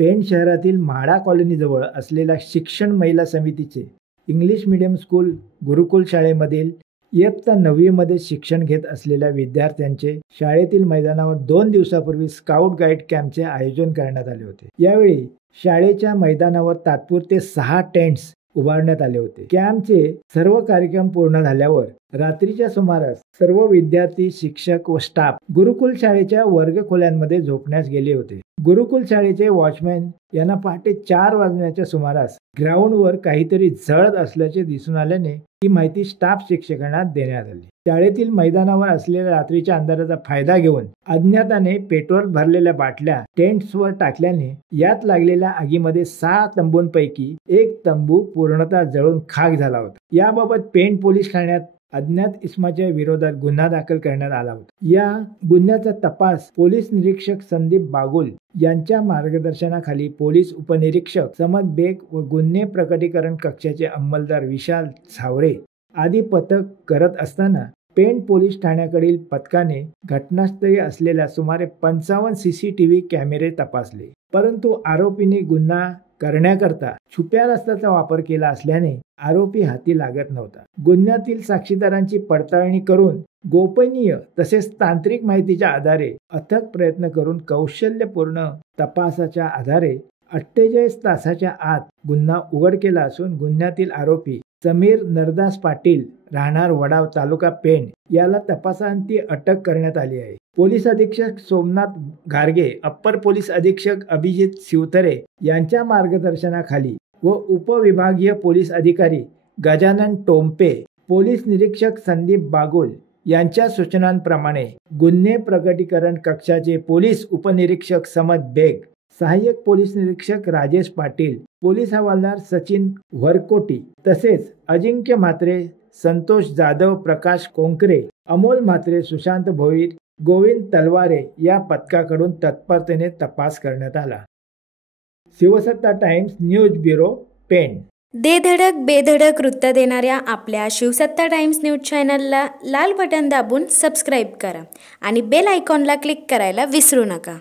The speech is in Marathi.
पेण शहरातील म्हाडा कॉलनीजवळ असलेल्या शिक्षण महिला समितीचे इंग्लिश मीडियम स्कूल गुरुकुल शाळेमधील इयत्ता 9वीमध्ये शिक्षण घेत असलेल्या विद्यार्थ्यांचे शाळेतील मैदानावर 2 दिवसापूर्वी स्काउट गाईड कॅम्पचे आयोजन करण्यात आले होते। यावेळी शाळेच्या मैदानावर तात्पुरते 6 टेंट्स उभारण्यात आले होते। कॅम्पचे सर्व कार्यक्रम पूर्ण झाल्यावर रात्रीच्या सुमारास सर्व विद्यार्थी, शिक्षक व स्टाफ गुरुकुल शाळेच्या वर्गखोल्यांमध्ये झोपण्यास गेले होते। गुरुकुल शाळेचे वॉचमॅन यांना पहाटे 4 वाजण्याच्या सुमारास ग्राउंडवर काहीतरी जळत असल्याचे दिसून आल्याने ही माहिती स्टाफ शिक्षकांना देण्यात आली। शाळेतील मैदानावर असलेल्या रात्रीच्या अंधाराचा फायदा घेऊन अज्ञाताने पेट्रोल भरलेल्या बाटल्या टेंट्सवर टाकल्याने यात लागलेल्या आगीमध्ये 6 तंबूंपैकी 1 तंबू पूर्णतः जळून खाक झाला होता। याबाबत पेण पोलीस ठाण्यात अज्ञात इसमाच्या विरोधात गुन्हा दाखल करण्यात आला होता। या गुन्ह्याचा तपास पोलीस निरीक्षक संदीप बागुल यांच्या मार्गदर्शनाखाली पोलीस उपनिरीक्षक समद बेग व गुन्हे प्रकटीकरण कक्षाचे अंमलदार विशाल सावरे आदी पथक करत असताना पेण पोलीस ठाण्याकडील पथकाने घटनास्थळी असलेल्या सुमारे 55 CCTV कॅमेरे तपासले, परंतु आरोपीने गुन्हा करण्याकरता छुप्या रस्त्याचा वापर केला असल्याने आरोपी हाती लागत नव्हता। गुन्ह्यातील साक्षीदारांची पडताळणी करून गोपनीय तसेच तांत्रिक माहितीच्या आधारे अथक प्रयत्न करून कौशल्यपूर्ण तपासाच्या आधारे 48 तासाच्या आत गुन्हा उघड केला असून गुन्ह्यातील आरोपी समीर नरदास पाटील राहणार वडाव तालुका पेण याला तपासांती अटक करण्यात आली आहे। पोलीस अधीक्षक सोमनाथ घारगे, अप्पर पोलीस अधीक्षक अभिजित शिवथरे यांच्या मार्गदर्शनाखाली व उपविभागीय पोलीस अधिकारी गजानन टोंपे, पोलीस निरीक्षक संदीप बागुल यांच्या सूचनांप्रमाणे गुन्हे प्रकटीकरण कक्षाचे पोलीस उपनिरीक्षक समद बेग, सहाय्यक पोलीस निरीक्षक राजेश पाटील, पोलीस हवालदार सचिन वरकोटी तसेच अजिंक्य म्हात्रे, संतोष जाधव, प्रकाश कोंकरे, अमोल म्हात्रे, सुशांत भोईर, गोविंद तलवारे या पथकाकडून तत्परतेने तपास करण्यात आला। शिवसत्ता टाइम्स न्यूज ब्युरो पेण। दे धडक बेधडक वृत्त देणाऱ्या आपल्या शिवसत्ता टाइम्स न्यूज चॅनलला लाल बटन दाबून सबस्क्राईब करा आणि बेल आयकॉनला क्लिक करायला विसरू नका।